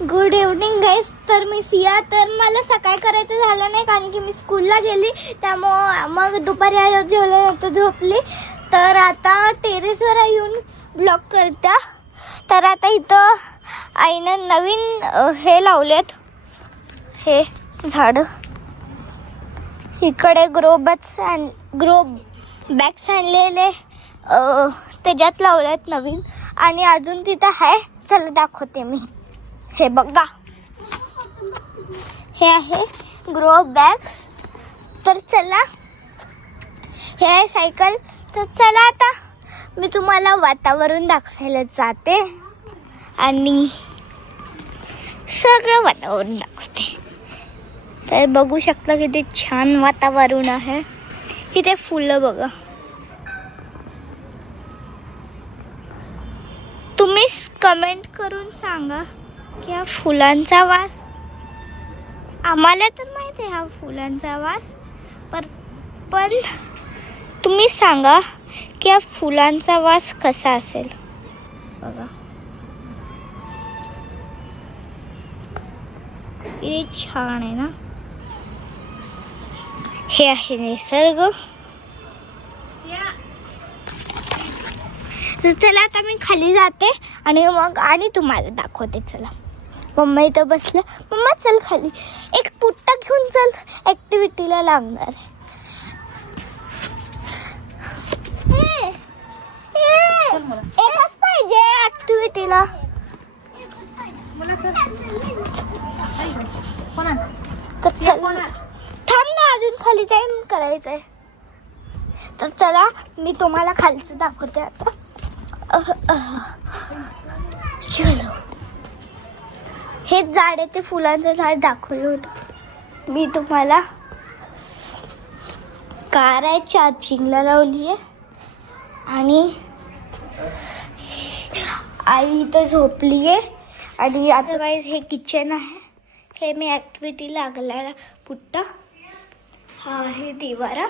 Good evening गाईस. तर मी सिया. तर मला सकाळी करायचं झालं नाही कारण की मी स्कूलला गेली, त्यामुळं मग दुपारी आल्यावर जेवल्यानंतर झोपली. तर आता टेरेसवर येऊन ब्लॉग करता. तर आता इथं आईनं नवीन हे लावलेत, हे झाडं. इकडे ग्रो बॅग्स आणलेले त्याच्यात लावलेत नवीन. आणि अजून तिथं आहे, चला दाखवते मी. हे बघा, हे आहे ग्रो बॅग्स. तर चला, हे आहे सायकल. तर चला आता मी तुम्हाला वातावरण दाखवायला जाते आणि सगळं वातावरण दाखवते. तर बघू शकता किती छान वातावरण आहे. इथे फुलं बघा. तुम्ही कमेंट करून सांगा की हा फुलांचा वास, आम्हाला तर माहिती आहे हा फुलांचा वास, पण तुम्ही सांगा की हा फुलांचा वास कसा असेल. बघा किती छान आहे ना. हे आहे निसर्ग. तर चला आता मी खाली जाते आणि तुम्हाला दाखवते. चला, मम्मा इथं बसल्या. मम्मा चल खाली, एक पुट्टा घेऊन चल, ऍक्टिव्हिटीला लागणार. एकच पाहिजे ऍक्टिव्हिटीला. तर चल, थांब ना, अजून खाली जाईन करायचंय. तर चला मी तुम्हाला खालचं दाखवते आता. चलो, हेच झाड आहे, ते फुलांचं झाड दाखवलं होतं मी तुम्हाला. कार आहे, चार्जिंगला लावली आहे. आणि आई इथं झोपली आहे. आणि आता काय, हे किचन आहे. हे मी ॲक्टिव्हिटी लागलेला पुट्टा. हा आहे देवारा.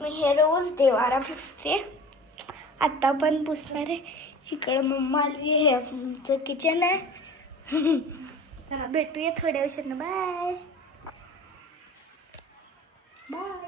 मी हे रोज देवारा पुसते, आता पण पुसणार आहे. इकडं मम्मा आली. हे आमचं किचन आहे. चला भेटूया थोड्या वेळानं. Bye bye.